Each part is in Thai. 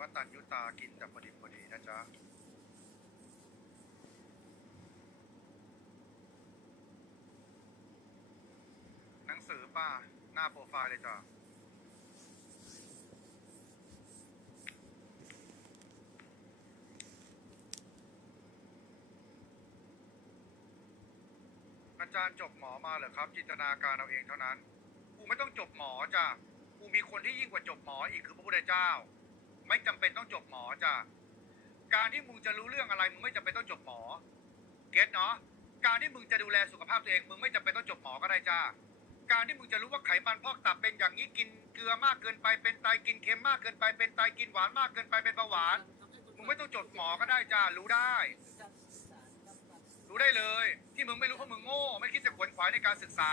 วัตัญยุตากินแต่พอดีพอดีนะจ๊ะหนังสือป้าหน้าโปรไฟล์เลยจ้ะอาจารย์จบหมอมาเหรอครับ จินตนาการเอาเองเท่านั้น กูไม่ต้องจบหมอจ้ะกูมีคนที่ยิ่งกว่าจบหมออีกคือพระพุทธเจ้า ไม่จำเป็นต้องจบหมอจ้ะการที่มึงจะรู้เรื่องอะไรมึงไม่จำเป็นต้องจบหมอ เก็ตเนาะการที่มึงจะดูแลสุขภาพตัวเองมึงไม่จำเป็นต้องจบหมอก็ได้จ้าการที่มึงจะรู้ว่าไขมันพอกตับเป็นอย่างนี้กินเกลือมากเกินไปเป็นไตกินเค็มมากเกินไปเป็นไตกินหวานมากเกินไปเป็นเบาหวาน มึงไม่ต้องจดหมอก็ได้จ้ารู้ได้ รู้ได้เลย ที่มึงไม่รู้เพราะมึงโง่ ไม่คิดจะขวนขวายในการศึกษา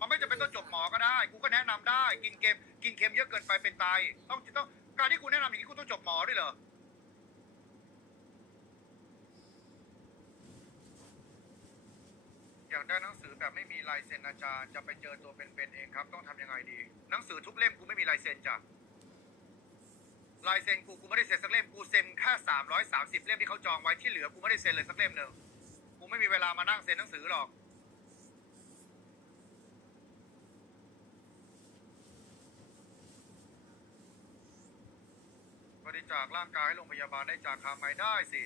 มันไม่จำเป็นต้องจบหมอก็ได้ กูก็แนะนำได้ กินเค็มกินเค็มเยอะเกินไปเป็นไต ต้องต้อง การที่กูแนะนำอย่างนี้กูต้องจบหมอด้วยเหรอ อยากได้หนังสือแบบไม่มีลายเซ็นอาจารย์จะไปเจอตัวเป็นๆเองครับ ต้องทำยังไงดี หนังสือทุกเล่มกูไม่มีลายเซ็นจ้ะลายเซ็นกูกูไม่ได้เซ็นสักเล่มกูเซ็นแค่สามร้อยสามสิบเล่มที่เขาจองไว้ที่เหลือกูไม่ได้เซ็นเลยสักเล่มหนึ่งกูไม่มีเวลามานั่งเซ็นหนังสือหรอก ริจาคร่างกายให้โรงพยาบาลได้จากคาไมได้สิ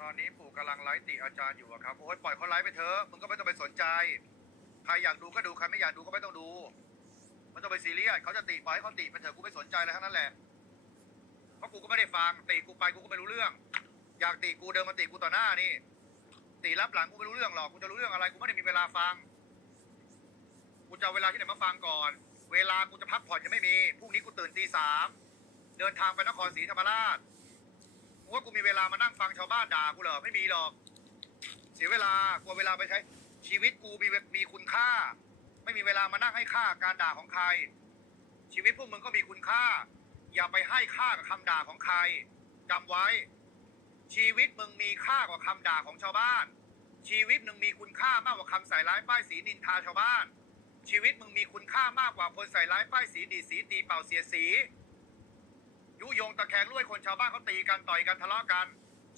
ตอนนี้ปู่กำลังไลฟ์ติอาจารย์อยู่อะครับโอ้ยปล่อยเขาไลฟ์ไปเถอะมึงก็ไม่ต้องไปสนใจ ใครอยากดูก็ดูใครไม่อยากดูก็ไม่ต้องดูไม่ต้องไปซีเรียสเขาจะติปล่อยให้เขาติไปเถอะกูไม่สนใจเลยทั้งนั้นแหละเพราะกูก็ไม่ได้ฟังติกูไปกูก็ไม่รู้เรื่อง อยากติกูเดินมาติกูต่อหน้านี่ติรับหลังกูไม่รู้เรื่องหรอกกูจะรู้เรื่องอะไรกูไม่ได้มีเวลาฟัง กูจะเอาเวลาที่ไหนมาฟังก่อน เวลากูจะพักผ่อนยังไม่มี พรุ่งนี้กูตื่นตีสาม เดินทางไปนครศรีธรรมราชกูว่ากูมีเวลามานั่งฟังชาวบ้านด่ากูเหรอ ไม่มีหรอก เสียเวลากลัวเวลาไปใช้ ชีวิตกูมีมีคุณค่า ไม่มีเวลามานั่งให้ค่าการด่าของใคร ชีวิตพวกมึงก็มีคุณค่า อย่าไปให้ค่ากับคำด่าของใครจำไว้ ชีวิตมึงมีค่ากว่าคำด่าของชาวบ้านชีวิตมึงมีคุณค่ามากกว่าคำใส่ร้ายป้ายสีนินทาชาวบ้าน ชีวิตมึงมีคุณค่ามากกว่าคนใส่ร้ายป้ายสีดีสีตีเป่าเสียสียุยงตะแคงลุยคนชาวบ้านเขาตีกันต่อยกันทะเลาะกัน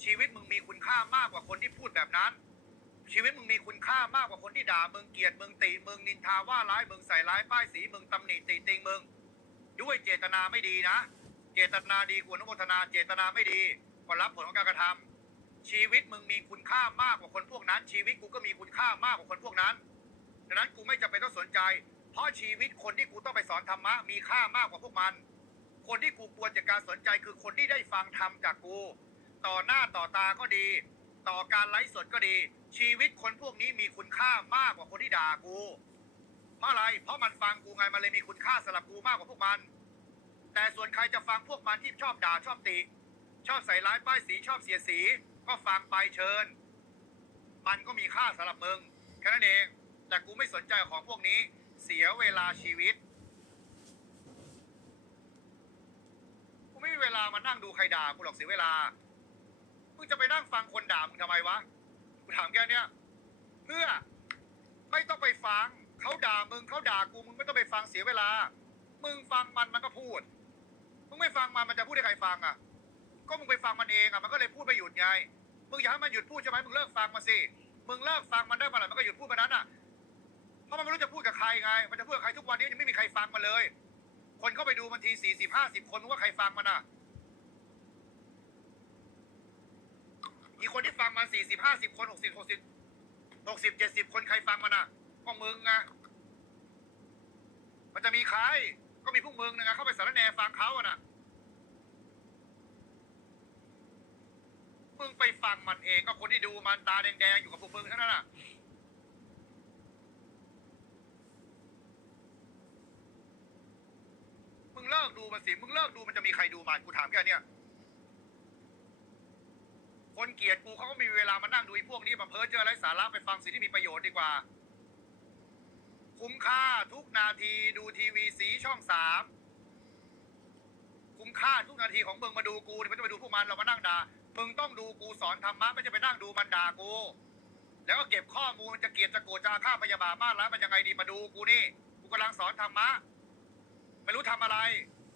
ชีวิตมึงมีคุณค่ามากกว่าคนที่พูดแบบนั้น ชีวิตมึงมีคุณค่ามากกว่าคนที่ด่ามึงเกลียดมึงตีมึงนินทาว่าร้ายมึงใส่ร้ายป้ายสีมึงตำหนิตีติงมึง ด้วยเจตนาไม่ดีนะ เจตนาดีกว่านุโมทนาเจตนาไม่ดีก็รับผลของการกระทำชีวิตมึงมีคุณค่ามากกว่าคนพวกนั้น ชีวิตกูก็มีคุณค่ามากกว่าคนพวกนั้น ดังนั้นกูไม่จำเป็นต้องสนใจ เพราะชีวิตคนที่กูต้องไปสอนธรรมะมีค่ามากกว่าพวกมัน คนที่กูควรจะการสนใจคือคนที่ได้ฟังธรรมจากกู ต่อหน้าต่อตาก็ดี ต่อการไลฟ์สดก็ดี ชีวิตคนพวกนี้มีคุณค่ามากกว่าคนที่ด่ากู เพราะอะไร เพราะมันฟังกูไงมันเลยมีคุณค่าสำหรับกูมากกว่าพวกมัน แต่ส่วนใครจะฟังพวกมันที่ชอบด่าชอบติ ชอบใส่ร้ายป้ายสีชอบเสียสี ก็ฟังไปเชิญ มันก็มีค่าสำหรับมึงแค่นั้นเอง แต่กูไม่สนใจของพวกนี้ เสียเวลาชีวิต กูไม่มีเวลามานั่งดูใครด่ากูหรอกเสียเวลา มึงจะไปนั่งฟังคนด่ามึงทำไมวะ กูถามแค่เนี้ยเพื่อไม่ต้องไปฟังเขาด่ามึงเขาด่ากูมึงไม่ต้องไปฟังเสียเวลา มึงฟังมันมันก็พูด มึงไม่ฟังมันมันจะพูดให้ใครฟังอะ ก็มึงไปฟังมันเองอะมันก็เลยพูดไม่หยุดไง มึงอยากให้มันหยุดพูดใช่ไหมมึงเลิกฟังมันสิ มึงเลิกฟังมันได้เมื่อไหร่มันก็หยุดพูดไปนั้นอะ ราะมันไม่รู้จะพูดกับใครไง มันจะพูดกับใครทุกวันนี้ยังไม่มีใครฟังมันเลย คนเข้าไปดูมันทีสี่สิบห้าสิบคนมึงว่าใครฟังมันอะ อีกคนที่ฟังมันสี่สิบห้าสิบคนหกสิบหกสิบหกสิบเจ็ดสิบคนใครฟังมันอะก็มึงไงมันจะมีใคร ก็มีพวกมึงนะไงเข้าไปสารแหนฟังเขาอะนะมึงไปฟังมันเอง ก็คนที่ดูมันตาแดงๆอยู่กับพวกมึงเท่านั้นน่ะ มึงเลิก ดูมันสิมึงเลิกดูมันจะมีใครดูมันกูถามแค่เนี้ยคนเกลียดกูเขาก็มีเวลามานั่งดูไอ้พวกนี้มาเพ้อเจอไร้สาระไปฟังสิ่งที่มีประโยชน์ดีกว่า คุ้มค่าทุกนาทีดูทีวีสีช่องสามคุ้มค่าทุกนาทีของมึงมาดูกูไม่ต้องไปดูพวกมันเรามานั่งด่ามึงต้องดูกูสอนธรรมะไม่ใช่ไปนั่งดูมันด่ากู แล้วก็เก็บข้อมูลจะเกลียดจะโกรธจะอาฆาตพยาบาทมากแล้วมันยังไงดีมาดูกูนี่ กูกำลังสอนธรรมะไม่รู้ทำอะไร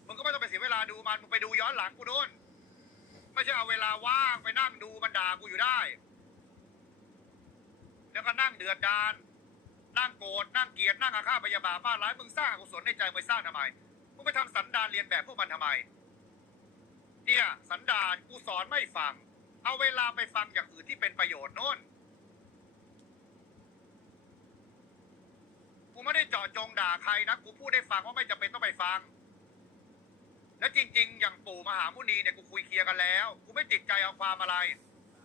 มึงก็ไม่ต้องไปเสียเวลาดูมันมึงไปดูย้อนหลังกูนู่นไม่ใช่เอาเวลาว่างไปนั่งดูมันด่ากูอยู่ได้ แล้วก็นั่งเดือดดานนั่งโกรธนั่งเกลียดนั่งอาฆาตพยาบาทมาร้ายมึงสร้างอกุศลในใจมึงสร้างทำไมมึงไปทำสันดานเรียนแบบพวกมันทำไม เนี่ย สันดานกูสอนไม่ฟัง เอาเวลาไปฟังอย่างอื่นที่เป็นประโยชน์โน่นกูไม่ได้เจาะจงด่าใครนะกูพูดให้ฟังว่าไม่จำเป็นต้องไปฟัง และจริง ๆ อย่างปู่มหามุนีเนี่ยกูคุยเคลียร์กันแล้ว กูไม่ติดใจเอาความอะไร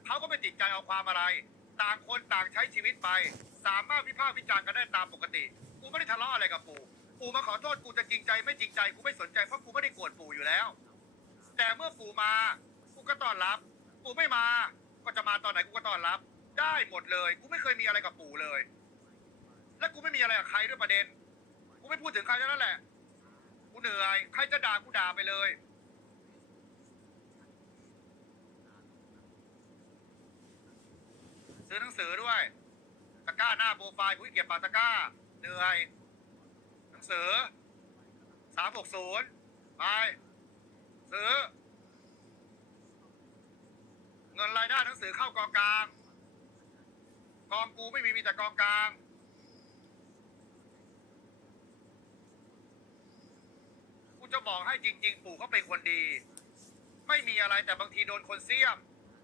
เขาก็ไม่ติดใจเอาความอะไร ต่างคนต่างใช้ชีวิตไป สามารถวิพากษ์วิจารณ์กันได้ตามปกติ กูไม่ได้ทะเลาะอะไรกับปู่ ปู่มาขอโทษกูจะจริงใจไม่จริงใจกูไม่สนใจเพราะกูไม่ได้โกรธปู่อยู่แล้ว แต่เมื่อปู่มา กูก็ต้อนรับ ปู่ไม่มา ก็จะมาตอนไหนกูก็ต้อนรับ ได้หมดเลย กูไม่เคยมีอะไรกับปู่เลย และกูไม่มีอะไรกับใครด้วยประเด็น กูไม่พูดถึงใครเท่านั้นแหละ กูเหนื่อย ใครจะด่ากูด่าไปเลย ซื้อหนังสือด้วย ตะกร้าหน้าโปรไฟล์กูเกียจปากตะกร้า เหนื่อย หนังสือสามหกศูนย์ไป ซื้อ เงินรายได้หนังสือเข้ากองกลาง กองกูไม่มีมีแต่กองกลาง กูจะ บอกให้จริง ๆ ปู่เขาเป็นคนดี ไม่มีอะไรแต่บางทีโดนคนเสี้ยม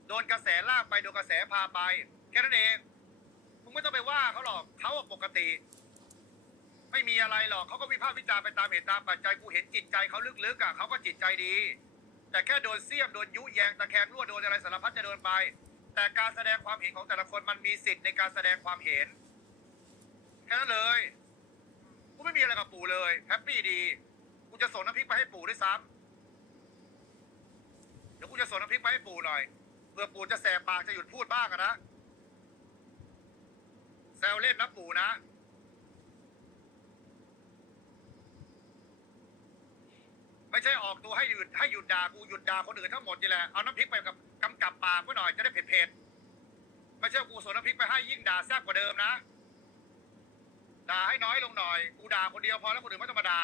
โดนกระแสลากไปโดนกระแสพาไปแค่นั้นเองมึงไม่ต้องไปว่าเขาหรอกเขาปกติ ไม่มีอะไรหรอกเขาก็วิพากษ์วิจารณ์ไปตามเหตุตามปัจจัยกูเห็นจิตใจเขาลึกๆอะเขาก็จิตใจดี แต่แค่โดนเสี้ยมโดนยุแยงตะแคงรั่วโดนอะไรสารพัดจะโดนไป แต่การแสดงความเห็นของแต่ละคนมันมีสิทธิ์ในการแสดงความเห็นแค่นั้นเลยกูไม่มีอะไรกับปู่เลยแฮปปี้ดี จะส่งน้ำพริกไปให้ปู่ด้วยซ้ำเดี๋ยวกูจะส่งน้ำพริกไปให้ปู่หน่อยเพื่อปู่จะแสบปากจะหยุดพูดบ้างนะแซวเล่นนะปู่นะไม่ใช่ออกตัวให้หยุดให้หยุดด่ากูหยุดด่าคนอื่นทั้งหมดนี่แหละเอาน้ำพริกไปกับกำกับปากไว้หน่อยจะได้เผ็ดๆไม่ใช่กูส่งน้ำพริกไปให้ยิ่งด่าแซ่บกว่าเดิมนะด่าให้น้อยลงหน่อย กูด่าคนเดียวพอแล้วคนอื่นไม่ต้องมาด่า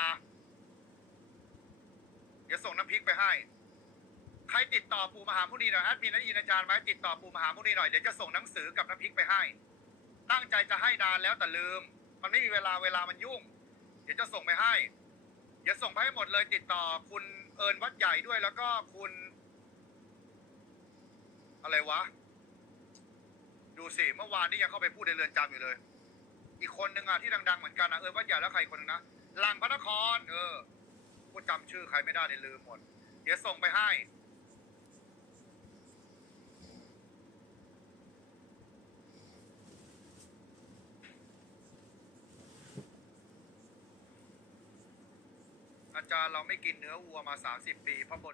เดี๋ยวส่งน้ำพริกไป ให้ ใครติดต่อปู่มหามุนีหน่อยแอดมินได้ยินอาจารย์ไหมติดต่อปู่มหามุนีหน่อยเดี๋ยวจะส่งหนังสือกับน้ำพริกไปให้ ตั้งใจจะให้นานแล้วแต่ลืม มันไม่มีเวลาเวลามันยุ่ง เดี๋ยวจะส่งไปให้เดี๋ยวส่งไปให้หมดเลย ติดต่อคุณเอิญวัดใหญ่ด้วยแล้วก็คุณ อะไรวะ ดูสิเมื่อวานนี้ยังเข้าไปพูดในเรือนจำอยู่เลย อีกคนหนึ่งอะที่ดังๆเหมือนกันนะเอิญวัดใหญ่แล้วใครคนนึงนะหลังพระนคร เออกูดจำชื่อใครไม่ได้เลยลืมหมด เดี๋ยวส่งไปให้ อาจารย์เราไม่กินเนื้อวัวมา 30 ปีเพราะบน